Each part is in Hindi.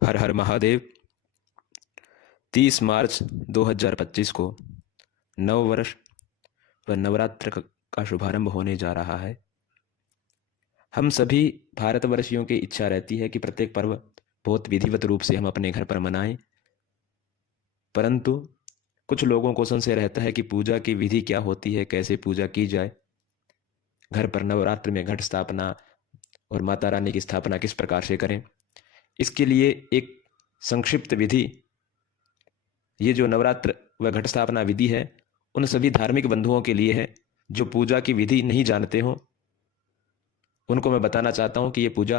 हर हर महादेव। 30 मार्च 2025 को नव वर्ष व नवरात्र का शुभारंभ होने जा रहा है। हम सभी भारतवर्षियों की इच्छा रहती है कि प्रत्येक पर्व बहुत विधिवत रूप से हम अपने घर पर मनाएं, परंतु कुछ लोगों को संशय रहता है कि पूजा की विधि क्या होती है, कैसे पूजा की जाए। घर पर नवरात्र में घट स्थापना और माता रानी की स्थापना किस प्रकार से करें, इसके लिए एक संक्षिप्त विधि, ये जो नवरात्र व घट स्थापना विधि है, उन सभी धार्मिक बंधुओं के लिए है जो पूजा की विधि नहीं जानते हो। उनको मैं बताना चाहता हूं कि ये पूजा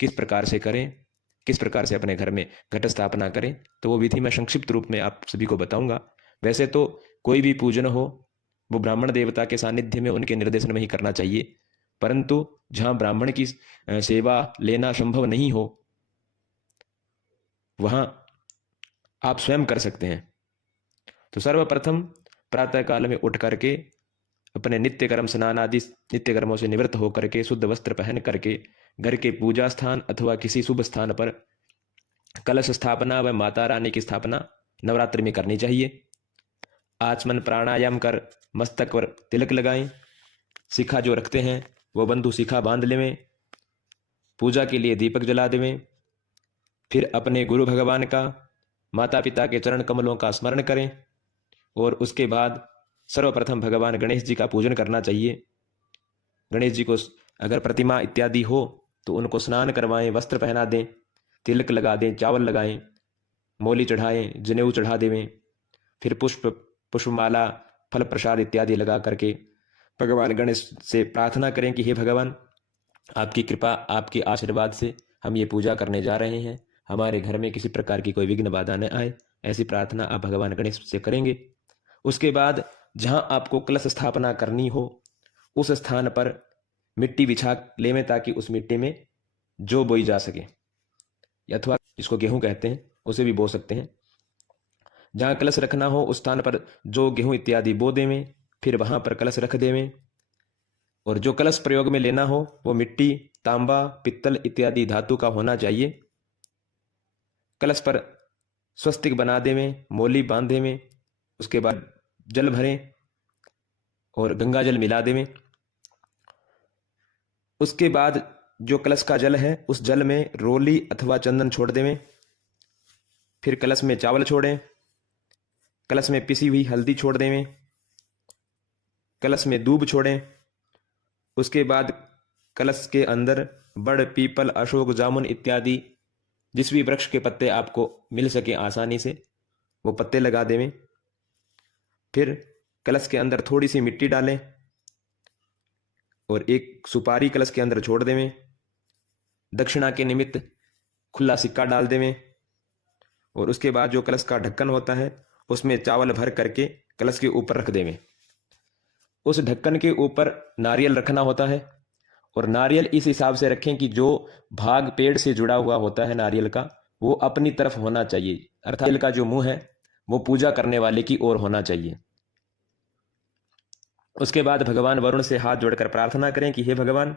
किस प्रकार से करें, किस प्रकार से अपने घर में घट स्थापना करें। तो वो विधि मैं संक्षिप्त रूप में आप सभी को बताऊंगा। वैसे तो कोई भी पूजन हो वो ब्राह्मण देवता के सानिध्य में उनके निर्देशन में ही करना चाहिए, परंतु जहां ब्राह्मण की सेवा लेना संभव नहीं हो वहां आप स्वयं कर सकते हैं। तो सर्वप्रथम प्रातः काल में उठ करके अपने नित्य कर्म, स्नान आदि नित्य कर्मों से निवृत्त होकर के शुद्ध वस्त्र पहन करके घर के पूजा स्थान अथवा किसी शुभ स्थान पर कलश स्थापना व माता रानी की स्थापना नवरात्रि में करनी चाहिए। आचमन प्राणायाम कर मस्तक पर तिलक लगाएं। शिखा जो रखते हैं वो बंधु शिखा बांध लेवें। पूजा के लिए दीपक जला देवें। फिर अपने गुरु भगवान का, माता पिता के चरण कमलों का स्मरण करें और उसके बाद सर्वप्रथम भगवान गणेश जी का पूजन करना चाहिए। गणेश जी को अगर प्रतिमा इत्यादि हो तो उनको स्नान करवाएं, वस्त्र पहना दें, तिलक लगा दें, चावल लगाएं, मोली चढ़ाएं, जनेऊ चढ़ा देवें। फिर पुष्पमाला, फल प्रसाद इत्यादि लगा करके भगवान गणेश से प्रार्थना करें कि हे भगवान, आपकी कृपा, आपके आशीर्वाद से हम ये पूजा करने जा रहे हैं, हमारे घर में किसी प्रकार की कोई विघ्न बाधा न आए। ऐसी प्रार्थना आप भगवान गणेश से करेंगे। उसके बाद जहां आपको कलश स्थापना करनी हो उस स्थान पर मिट्टी बिछा लेवें ताकि उस मिट्टी में जौ बोई जा सके, अथवा जिसको गेहूं कहते हैं उसे भी बो सकते हैं। जहां कलश रखना हो उस स्थान पर जौ, गेहूं इत्यादि बो देवें। फिर वहां पर कलश रख देवें और जो कलश प्रयोग में लेना हो वो मिट्टी, तांबा, पित्तल इत्यादि धातु का होना चाहिए। कलश पर स्वस्तिक बना देवें, मोली बांध देवें। उसके बाद जल भरें और गंगा जल मिला देवें। उसके बाद जो कलश का जल है उस जल में रोली अथवा चंदन छोड़ देवें। फिर कलश में चावल छोड़ें, कलश में पिसी हुई हल्दी छोड़ देवें, कलश में दूब छोड़ें। उसके बाद कलश के अंदर बड़, पीपल, अशोक, जामुन इत्यादि जिस भी वृक्ष के पत्ते आपको मिल सके आसानी से वो पत्ते लगा देवें। फिर कलश के अंदर थोड़ी सी मिट्टी डालें और एक सुपारी कलश के अंदर छोड़ देवें। दक्षिणा के निमित्त खुला सिक्का डाल देवें और उसके बाद जो कलश का ढक्कन होता है उसमें चावल भर करके कलश के ऊपर रख देवें। उस ढक्कन के ऊपर नारियल रखना होता है और नारियल इस हिसाब से रखें कि जो भाग पेड़ से जुड़ा हुआ होता है नारियल का वो अपनी तरफ होना चाहिए, अर्थात नारियल का जो मुंह है वो पूजा करने वाले की ओर होना चाहिए। उसके बाद भगवान वरुण से हाथ जोड़कर प्रार्थना करें कि हे भगवान,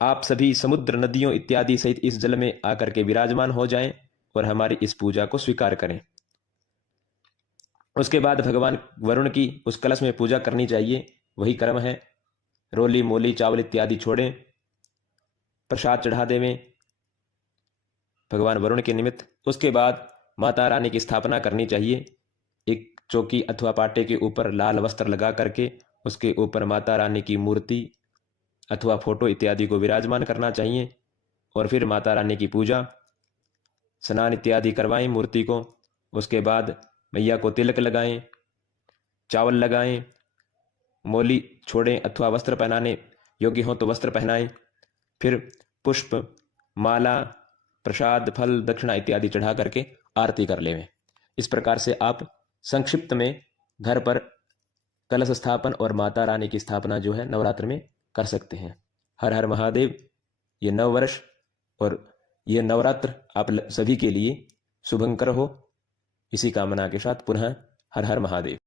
आप सभी समुद्र, नदियों इत्यादि सहित इस जल में आकर के विराजमान हो जाएं और हमारी इस पूजा को स्वीकार करें। उसके बाद भगवान वरुण की उस कलश में पूजा करनी चाहिए। वही कर्म है, रोली, मोली, चावल इत्यादि छोड़ें, प्रसाद चढ़ा देवें भगवान वरुण के निमित्त। उसके बाद माता रानी की स्थापना करनी चाहिए। एक चौकी अथवा पाटे के ऊपर लाल वस्त्र लगा करके उसके ऊपर माता रानी की मूर्ति अथवा फोटो इत्यादि को विराजमान करना चाहिए और फिर माता रानी की पूजा, स्नान इत्यादि करवाएं मूर्ति को। उसके बाद मैया को तिलक लगाएं, चावल लगाएं, मोली छोड़ें अथवा वस्त्र पहनाने योग्य हो तो वस्त्र पहनाएं। फिर पुष्प, माला, प्रसाद, फल, दक्षिणा इत्यादि चढ़ा करके आरती कर लेवें। इस प्रकार से आप संक्षिप्त में घर पर कलश स्थापन और माता रानी की स्थापना जो है नवरात्र में कर सकते हैं। हर हर महादेव। ये नव वर्ष और ये नवरात्र आप सभी के लिए शुभंकर हो, इसी कामना के साथ पुनः हर हर महादेव।